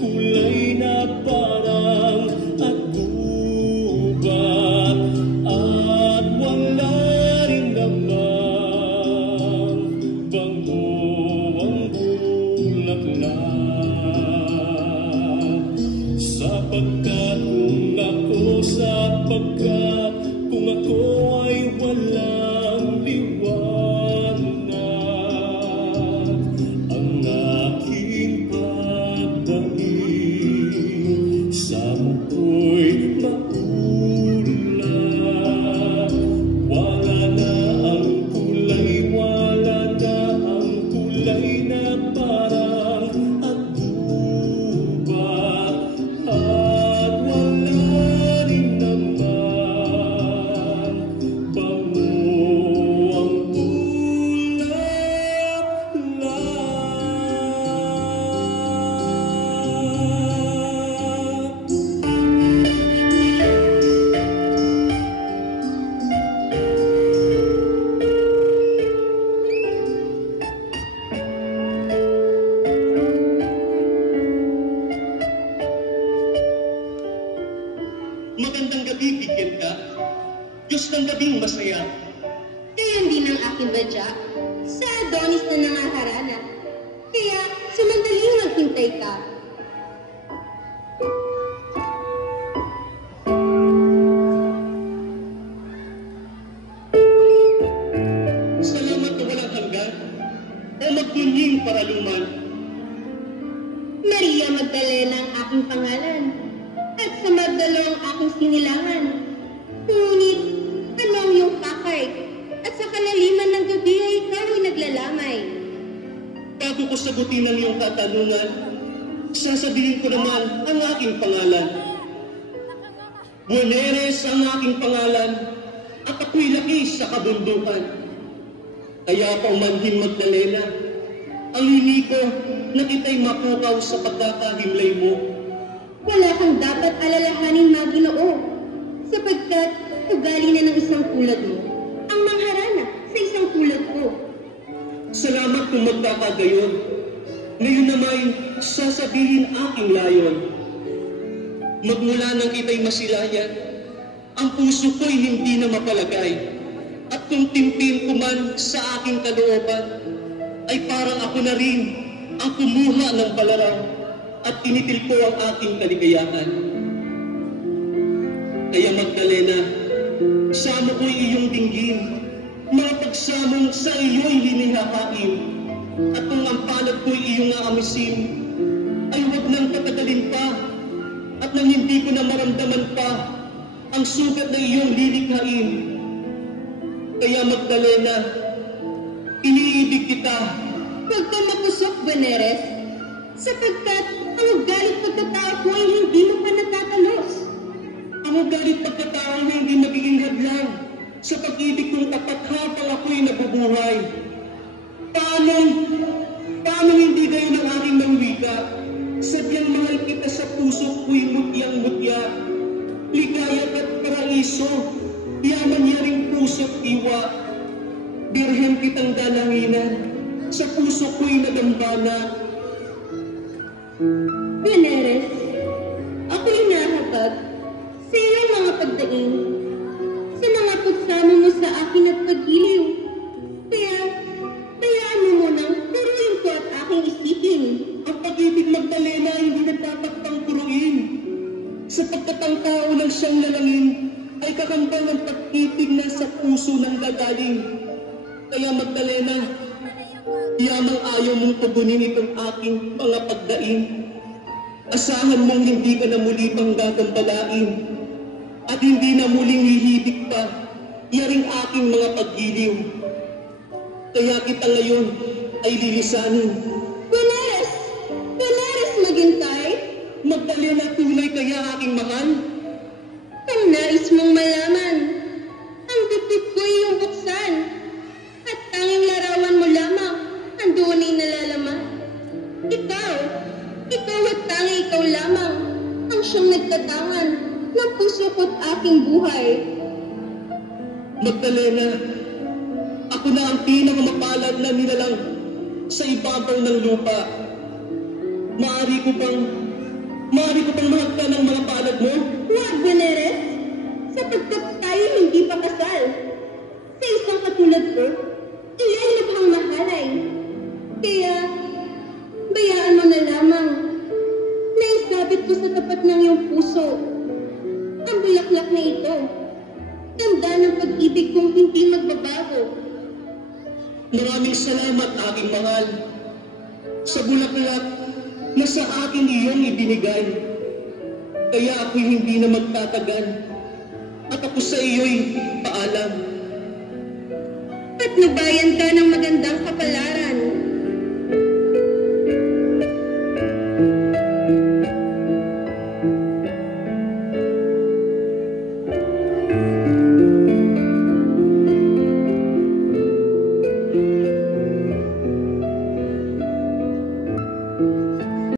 kulay na parang at-gubat, at wala rin namang bango ang bulaklak. Sapagkat kung ako ay walang liwanag, ang aking pagdating sa muko'y maulap. Wala na ang kulay, wala na ang kulay na parang at-gubat, at wala rin naman bango ang Magandang gabi, bigyan ka. Diyos ng gabing masaya. Gayon din ang aking badya sa Adonis na nangaharana. Kaya sumandaling maghintay ka. Salamat na walang hanggan o magbunying paraluman. Maria Magdalena ang aking pangalan, at sa Magdalo ang aking sinilangan. Ngunit ano ang iyong pakay, at sa kalaliman ng gabi ay ikaw ay naglalamay. Bago ko sagutin ang iyong katanungan, sasabihin ko naman ang aking pangalan. Bueneres ang aking pangalan, at ako'y laki sa kabundukan. Kaya paumanhin Magdalena, ang hini ko na kita'y mapukaw sa pagkakahimlay mo. Wala kang dapat alalahanin, Maginoo, sapagkat ugali na ng isang tulad mo ang mangharana sa isang tulad ko. Salamat kung magkakagayon. Ngayon naman sasabihin aking layon. Magmula nang kita'y masilayan, ang puso ko'y hindi na mapalagay. At kung timpin ko man sa aking kalooban, ay parang ako na rin ang kumuha ng palarang at tinitil ko ang aking kaligayahan. Kaya Magdalena, sama ko'y iyong dinggin, mapagsamong sa iyo'y hinihahain, at kung ang palad ko'y iyong aamisin, ay huwag nang patagalin pa, at nang hindi ko na maramdaman pa ang sugat na iyong lilikhain. Kaya Magdalena, iniibig kita. Huwag kang mapusok, Bueneres, sapagkat ang ugalit pagkatao ko ay hindi mo pa natatalos. Ang ugalit pagkatao na hindi magiging hadlang sa pag-ibig kong tapat habang ako'y nabubuhay. Paano hindi gayon ang aking mangwika? Sadyang mahal kita sa puso ko'y mutyang-mutya. Ligaya at paraiso, yaman niya ring puso't iwa. Birhen kitang dalanginan, sa puso ko'y nagambana. Bueneres, ako'y nahabag sa iyong mga pagdaing, sa mga pagsama mo sa akin at paggiliw. Kaya, bayaan mo munang puruin ko at aking isipin. Ang pag-ibig Magdalena hindi na dapat pang puruin. Sapagkat ang tao lang siyang lalangin ay kakambal ng pag-ibig na sa puso ng gagaling. Kaya Magdalena, yamang ayaw mong tugunin itong aking mga pagdaing. Asahan mong hindi ka na muli pang gagambalain at hindi na muling hihibig pa yaring aking mga paggiliw. Kaya kita ngayon ay lilisanin. Bueneres! Bueneres, maghintay! Magdalena, tunay kaya aking mahal? Ang nais mong malaman, ang dibdib ko iyong buksan, at tanging larawan mo lamang ang dunay nalalaman. Ikaw at tanging ikaw lamang ang siyang nagtatangan ng puso ko't aking buhay. Magdalena, ako na ang pinakamapalad na nilalang sa ibabaw ng lupa. Maaari ko bang Maaari ko pang mahagka ng mga palad mo? Huwag, Beneres, sapagkat tayo hindi pa kasal. Sa isang katulad ko, iya'y lubhang mahalay. Kaya, bayaan mo na lamang na isabit ko sa tapat ng iyong puso ang bulaklak na ito. Ganda ng pag-ibig kong hindi magbabago. Maraming salamat, aking mahal, sa bulaklak na sa akin iyong ibinigay. Kaya ako'y hindi na magtatagal at ako sa iyo'y paalam. Patnubayan ka ng magandang kapalaran.